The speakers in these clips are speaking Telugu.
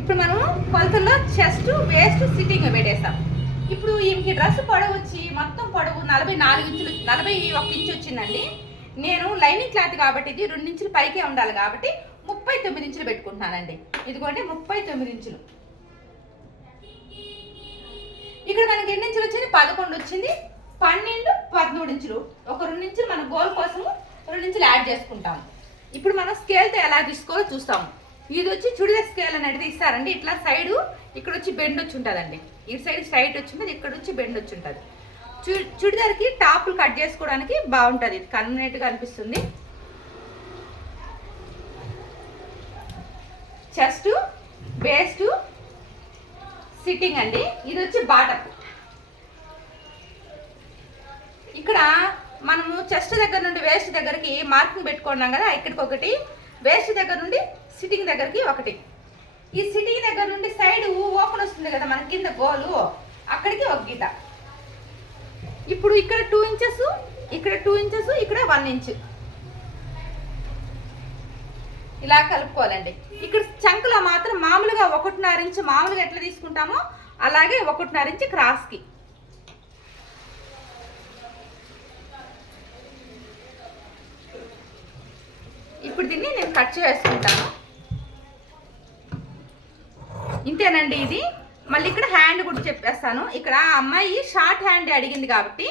ఇప్పుడు మనం కొలతల్లో చెస్ట్ వేస్ట్ సిట్టింగ్ పెట్టేస్తాం. ఇప్పుడు ఈమెకి డ్రెస్ పొడవు వచ్చి మొత్తం పొడవు 44 ఇంచులు 41 ఇంచు వచ్చిందండి. నేను లైనింగ్ క్లాత్ కాబట్టి ఇది 2 ఇంచులు పైకే ఉండాలి కాబట్టి 39 ఇంచులు పెట్టుకుంటున్నానండి. ఇదిగోండి 39 ఇంచులు. ఇక్కడ మనకి ఎన్ని ఇంచులు వచ్చింది? 11 వచ్చింది. 12 13 ఇంచులు. ఒక 2 ఇంచులు మన గోల్ కోసము 2 ఇంచులు యాడ్ చేసుకుంటాము. ఇప్పుడు మనం స్కేల్తో ఎలా తీసుకోవాలో చూస్తాము. ఇది వచ్చి చుడిదార్ స్కేల్ అనేది ఇస్తారండి. ఇట్లా సైడు ఇక్కడ వచ్చి బెండ్ వచ్చి ఉంటుందండి. ఈ సైడ్ స్ట్రైట్ వచ్చి ఉంటుంది, ఇక్కడ వచ్చి బెండ్ వచ్చి ఉంటుంది. చుడిదార్కి టాపులు కట్ చేసుకోవడానికి బాగుంటుంది, ఇది కన్వీనియంట్గా అనిపిస్తుంది. చెస్ట్ వేస్ట్ సిట్టింగ్ అండి. ఇది వచ్చి బాటమ్. ఇక్కడ మనము చెస్ట్ దగ్గర నుండి వేస్ట్ దగ్గరికి మార్కింగ్ పెట్టుకున్నాం కదా, ఇక్కడికి ఒకటి, వేస్ట్ దగ్గర నుండి సిట్టింగ్ దగ్గరికి ఒకటి. ఈ సిట్టింగ్ దగ్గర నుండి సైడ్ ఓపెన్ వస్తుంది కదా మన కింద గోలు, అక్కడికి ఒక గీత. ఇప్పుడు ఇక్కడ 2 ఇంచెస్, ఇక్కడ 2 ఇంచెస్, ఇక్కడ 1 ఇంచ్ ఇలా కలుపుకోవాలండి. ఇక్కడ చంకలో మాత్రం మామూలుగా 1.5 ఇంచు మామూలుగా ఎట్లా తీసుకుంటామో అలాగే 1.5 ఇంచు క్రాస్కి. ఇప్పుడు దీన్ని నేను కట్ చేసుకుంటాను. ఇంతేనండి ఇది. మళ్ళీ ఇక్కడ హ్యాండ్ కూడా చెప్పేస్తాను. ఇక్కడ అమ్మాయి షార్ట్ హ్యాండ్ అడిగింది కాబట్టి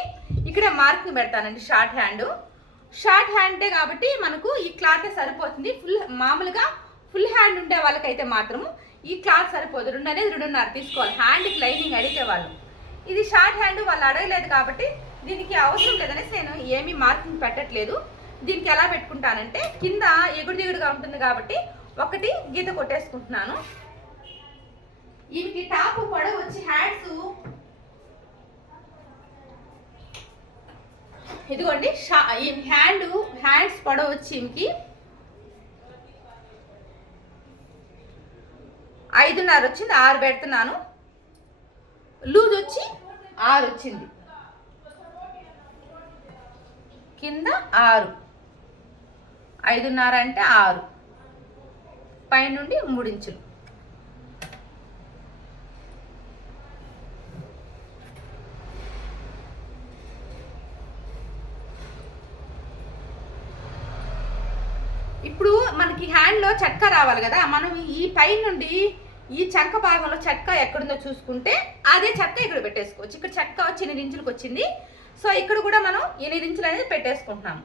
ఇక్కడ మార్కింగ్ పెడతానండి. షార్ట్ హ్యాండే కాబట్టి మనకు ఈ క్లాత్ సరిపోతుంది. మామూలుగా ఫుల్ హ్యాండ్ ఉండే వాళ్ళకైతే మాత్రము ఈ క్లాత్ సరిపోదు. 2 అనేది 2.5 తీసుకోవాలి. హ్యాండ్కి లైనింగ్ అడిగే వాళ్ళు. ఇది షార్ట్ హ్యాండ్ వాళ్ళు అడగలేదు కాబట్టి దీనికి అవసరం లేదనేసి నేను ఏమీ మార్కింగ్ పెట్టట్లేదు. దీనికి ఎలా పెట్టుకుంటానంటే కింద ఎగురుదిగుడుగా ఉంటుంది కాబట్టి ఒకటి గీత కొట్టేసుకుంటున్నాను. ఈమెకి టాప్ పొడవు వచ్చి ఇదిగోండి హ్యాండ్స్ పొడవు వచ్చి ఈమెకి 5.5 వచ్చింది. 6 పెడుతున్నాను. లూజ్ వచ్చి 6 వచ్చింది. కింద 6, 5.5 అంటే 6, పైనుండి 3 ఇంచులు. ఇప్పుడు మనకి హ్యాండ్లో చట్కా రావాలి కదా, మనం ఈ పై నుండి ఈ చంక భాగంలో చట్కా ఎక్కడుందో చూసుకుంటే అదే చట్కా ఇక్కడ పెట్టేసుకోవచ్చు. ఇక్కడ చట్కా వచ్చి 8 ఇంచులకు వచ్చింది. సో ఇక్కడ కూడా మనం 8 ఇంచులు అనేది పెట్టేసుకుంటున్నాము.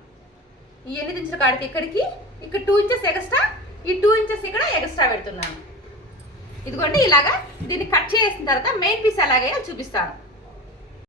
ఈ 8 ఇంచుల కాడికి ఇక్కడికి ఇక్కడ 2 ఇంచెస్ ఎక్స్ట్రా, ఈ 2 ఇంచెస్ ఇక్కడ ఎక్స్ట్రా పెడుతున్నాను. ఇదిగోండి ఇలాగా దీన్ని కట్ చేసిన తర్వాత మెయిన్ పీస్ ఎలాగైనా చూపిస్తాను.